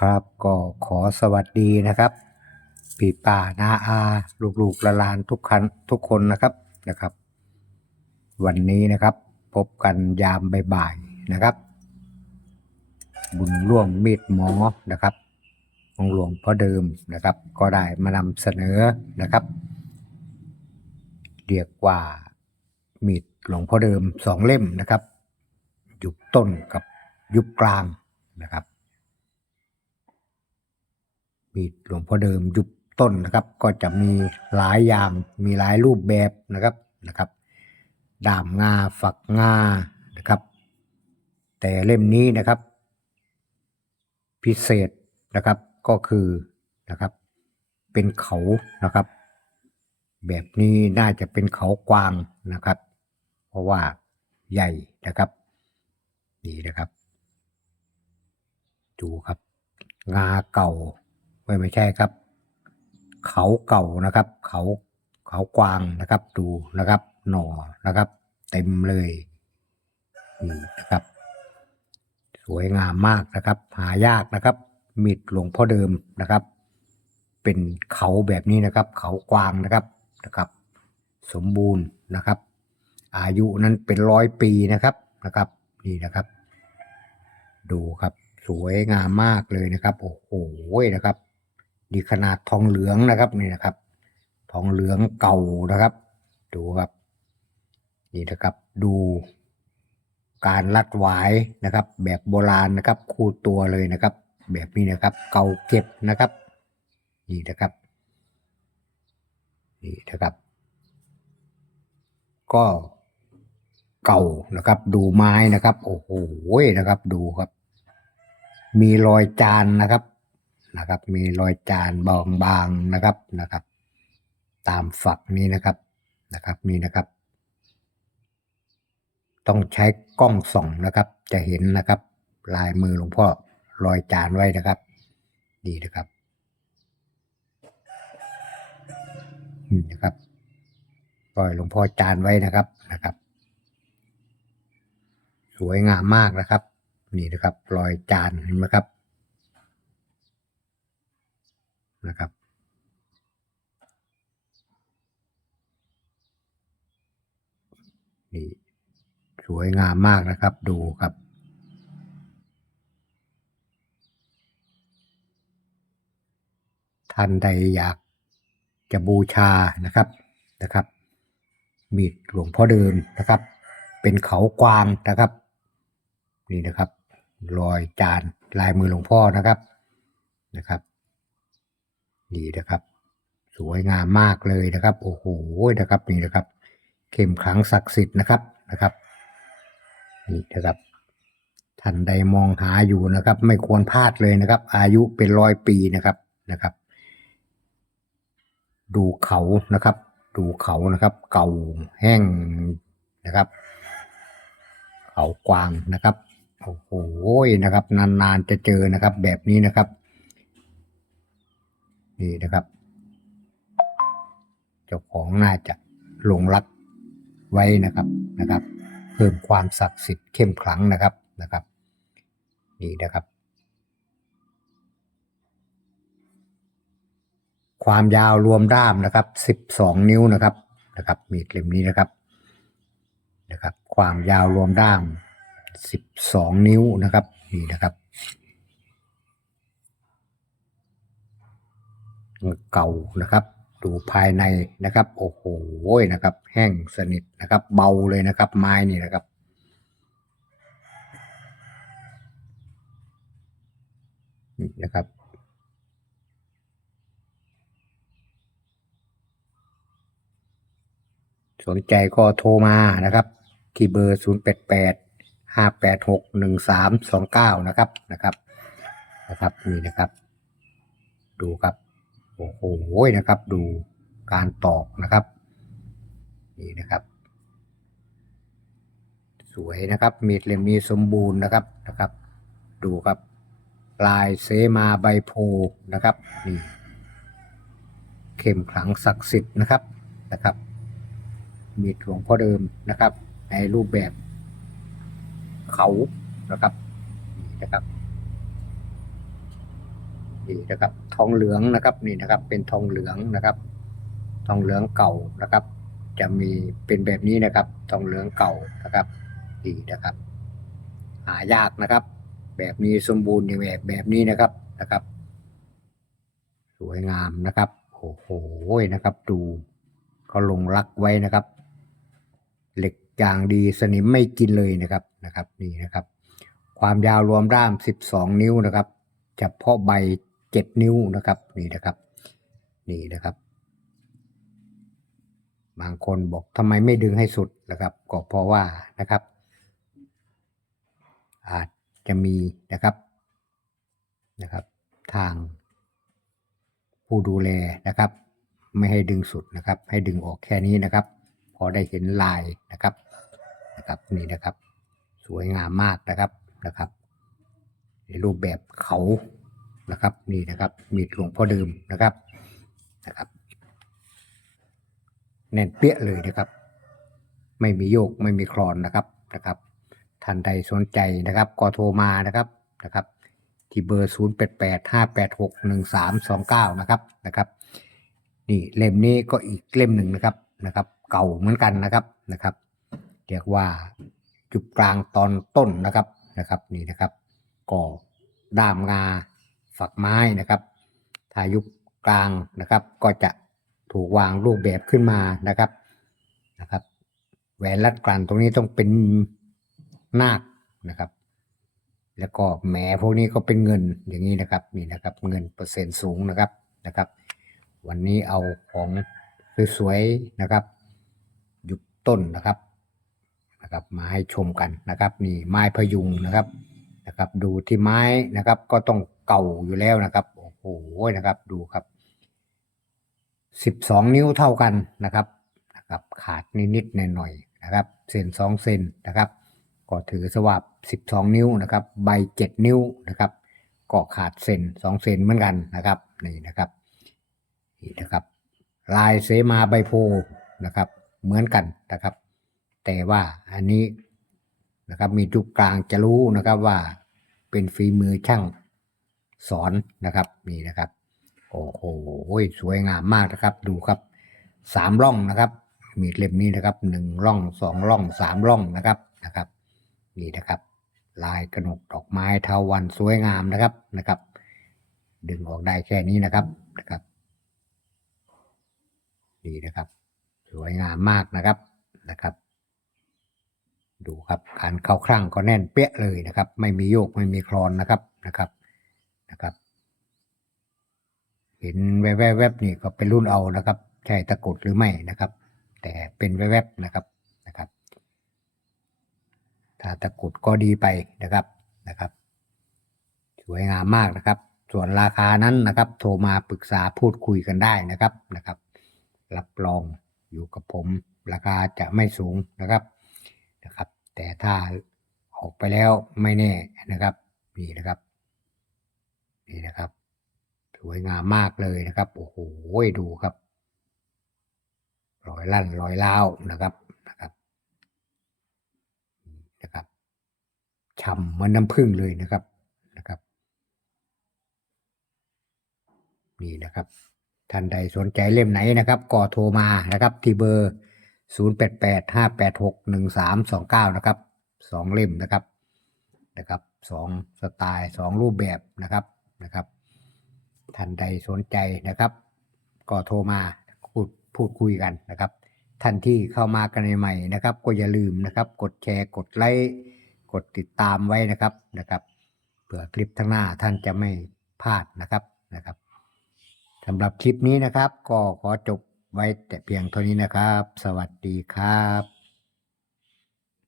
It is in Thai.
ครับก็ขอสวัสดีนะครับปีป่านาอาลูกๆละลานทุกคันทุกคนนะครับนะครับ วันนี้นะครับพบกันยามบ่ายๆนะครับ บุญร่วมมีดหมอนะครับของหลวงพ่อเดิมนะครับ ก็ได้มานำเสนอนะครับเรียกว่ามีดหลวงพ่อเดิมสองเล่มนะครับ ยุบต้นกับยุบกลางนะครับ มีหลวงพ่อเดิมยุบต้นนะครับ ก็จะมีหลายอย่างมีหลายรูปแบบนะครับนะครับดามงาฝักงานะครับ แต่เล่มนี้นะครับ พิเศษนะครับก็คือนะครับ เป็นเขานะครับ แบบนี้น่าจะเป็นเขากวางนะครับ เพราะว่าใหญ่นะครับนี่นะครับ ดูครับ งาเก่า ไม่ไม่ใช่ครับ เขาเก่านะครับ เขาเขากวางนะครับ ดูนะครับ หน่อนะครับ เต็มเลยนี่นะครับ สวยงามมากนะครับ หายากนะครับมีดหลวงพ่อเดิมนะครับ เป็นเขาแบบนี้นะครับ เขากวางนะครับนะครับ สมบูรณ์นะครับ อายุนั้นเป็นร้อยปีนะครับนะครับ นี่นะครับ ดูครับ สวยงามมากเลยนะครับ โอ้โหนะครับ นี่ขนาดทองเหลืองนะครับนี่นะครับ ทองเหลืองเก่านะครับ ดูครับ นี่นะครับดูการรัดหวายนะครับ แบบโบราณนะครับ คู่ตัวเลยนะครับ แบบนี้นะครับ เก่าเก็บนะครับ นี่นะครับนี่นะครับ ก็เก่านะครับ ดูไม้นะครับ โอ้โหนะครับดูครับ มีรอยจานนะครับ นะครับ มีรอยจานบางนะครับนะครับ ตามฝักนี้นะครับนะครับนี่นะครับ ต้องใช้กล้องส่องนะครับ จะเห็นนะครับ ลายมือหลวงพ่อรอยจานไว้นะครับ ดีนะครับนี่นะครับรอยหลวงพ่อจานไว้นะครับนะครับ สวยงามมากนะครับ นี่นะครับรอยจานเห็นไหมครับ นะครับ นี่สวยงามมากนะครับ ดูครับท่านใดอยากจะบูชานะครับนะครับ มีดหลวงพ่อเดิมนะครับ เป็นเขากวางนะครับ นี่นะครับ รอยจานลายมือหลวงพ่อนะครับนะครับ นี่นะครับ สวยงามมากเลยนะครับ โอ้โหนะครับนี่นะครับ เข้มขังศักดิ์สิทธิ์นะครับนะครับนี่นะครับท่านใดมองหาอยู่นะครับ ไม่ควรพลาดเลยนะครับ อายุเป็นร้อยปีนะครับนะครับ ดูเขานะครับ ดูเขานะครับ เก่าแห้งนะครับ เขากวางนะครับโอ้โหนะครับ นานๆจะเจอนะครับ แบบนี้นะครับ นี่นะครับ เจ้าของน่าจะหลงรักไว้นะครับนะครับ เพิ่มความศักดิ์สิทธิ์เข้มขลังนะครับนะครับ นี่นะครับ ความยาวรวมด้ามนะครับ 12 นิ้วนะครับนะครับ มีดเล่มนี้นะครับนะครับ ความยาวรวมด้าม 12 นิ้วนะครับนี่นะครับ เก่านะครับ ดูภายในนะครับ โอ้โหนะครับ แห้งสนิทนะครับ เบาเลยนะครับ ไม้นี่นะครับนี่นะครับสนใจก็โทรมานะครับ ที่เบอร์ 0 8 8 5 8 6 1 3 2 9 นะครับนะครับนะครับนี่นะครับ ดูครับ โอ้โหนะครับ ดูการตอกนะครับ นี่นะครับ สวยนะครับ มีดเล่มนี้สมบูรณ์นะครับนะครับ ดูครับ ลายเสมาใบโพนะครับนี่เข้มขลังศักดิ์สิทธิ์นะครับนะครับ มีดหลวงพ่อเดิมนะครับ ในรูปแบบเขานะครับนี่นะครับ นี่นะครับ ทองเหลืองนะครับนี่นะครับ เป็นทองเหลืองนะครับ ทองเหลืองเก่านะครับ จะมีเป็นแบบนี้นะครับ ทองเหลืองเก่านะครับนี่นะครับ หายากนะครับ แบบนี้สมบูรณ์ในแบบแบบนี้นะครับนะครับ สวยงามนะครับโอ้โหนะครับ ดูเขาลงรักไว้นะครับ เหล็กอย่างดีสนิมไม่กินเลยนะครับนะครับ นี่นะครับ ความยาวรวมด้าม 12 นิ้วนะครับเฉพาะใบ 7 นิ้วนะครับนี่นะครับนี่นะครับ บางคนบอกทำไมไม่ดึงให้สุดนะครับ ก็เพราะว่านะครับ อาจจะมีนะครับนะครับ ทางผู้ดูแลนะครับ ไม่ให้ดึงสุดนะครับ ให้ดึงออกแค่นี้นะครับ พอได้เห็นลายนะครับนะครับนี่นะครับ สวยงามมากนะครับนะครับในรูปแบบเขา นะครับนี่นะครับมีดหลวงพ่อเดิมนะครับนะครับ แน่นเปี้ยเลยนะครับ ไม่มีโยกไม่มีคลอนนะครับนะครับท่านใดสนใจนะครับก็โทรมานะครับนะครับที่เบอร์ 0 8 8 5 8 6 1 3 2 9 นะครับนะครับ นี่เล่มนี้ก็อีกเล่มหนึ่งนะครับนะครับ เก่าเหมือนกันนะครับนะครับ เรียกว่าจุดกลางตอนต้นนะครับนะครับนี่นะครับ ก็ด้ามงา ฝักไม้นะครับถ้ายุบกลางนะครับ ก็จะถูกวางรูปแบบขึ้นมานะครับนะครับ แหวนรัดกลั่นตรงนี้ต้องเป็นนาคนะครับ แล้วก็แหมพวกนี้ก็เป็นเงินอย่างนี้นะครับนี่นะครับ เงินเปอร์เซ็นต์สูงนะครับนะครับ วันนี้เอาของสวยๆนะครับหยุดต้นนะครับนะครับ มาให้ชมกันนะครับนี่ไม้พยุงนะครับนะครับ ดูที่ไม้นะครับ ก็ต้อง เก่าอยู่แล้วนะครับโอ้โหนะครับ ดูครับสิบสองนิ้วเท่ากันนะครับนะครับ ขาดนิดๆหน่อยๆนะครับเซนสองเซนนะครับ ก็ถือสวับ12นิ้วนะครับ ใบ7นิ้วนะครับ ก็ขาดเซน2เซนเหมือนกันนะครับนี่นะครับนี่นะครับ ลายเสมาใบโพนะครับ เหมือนกันนะครับ แต่ว่าอันนี้นะครับมีจุกกลางจะรู้นะครับว่าเป็นฝีมือช่าง สอนนะครับนี่นะครับ โอ้โหสวยงามมากนะครับ ดูครับสามร่องนะครับ มีดเล่มนี้นะครับหนึ่งร่องสองร่องสามร่องนะครับนะครับ นี่นะครับ ลายกระหนกดอกไม้เทาวันสวยงามนะครับนะครับ ดึงออกได้แค่นี้นะครับนะครับนี่นะครับ สวยงามมากนะครับนะครับ ดูครับการเข้าครั่งก็แน่นเปี้ยเลยนะครับ ไม่มีโยกไม่มีคลอนนะครับนะครับ นะครับ เห็นแวบๆนี่ก็เป็นรุ่นเอานะครับ ใช่ตะกุดหรือไม่นะครับ แต่เป็นแวบๆนะครับนะครับ ถ้าตะกุดก็ดีไปนะครับนะครับ สวยงามมากนะครับ ส่วนราคานั้นนะครับ โทรมาปรึกษาพูดคุยกันได้นะครับนะครับ รับรองอยู่กับผม ราคาจะไม่สูงนะครับนะครับ แต่ถ้าออกไปแล้วไม่แน่นะครับนี่นะครับ นี่นะครับ สวยงามมากเลยนะครับ โอ้โหดูครับรอยลั่นรอยเล้านะครับนะครับนะครับฉ่ำเหมือนน้ำผึ้งเลยนะครับนะครับ นี่นะครับท่านใดสนใจเล่มไหนนะครับก็โทรมานะครับ ที่เบอร์ 0 8 8 5 8 6 1 3 2 9 นะครับสองเล่มนะครับนะครับสองสไตล์สองรูปแบบนะครับ นะครับท่านใดสนใจนะครับ ก็โทรมาพูดพูดคุยกันนะครับ ท่านที่เข้ามากันใหม่ๆนะครับ ก็อย่าลืมนะครับ กดแชร์กดไลค์กดติดตามไว้นะครับนะครับเผื่อคลิปข้งหน้าท่านจะไม่พลาดนะครับนะครับสำหรับคลิปนี้นะครับ ก็ขอจบไว้แต่เพียงเท่านี้นะครับ สวัสดีครับ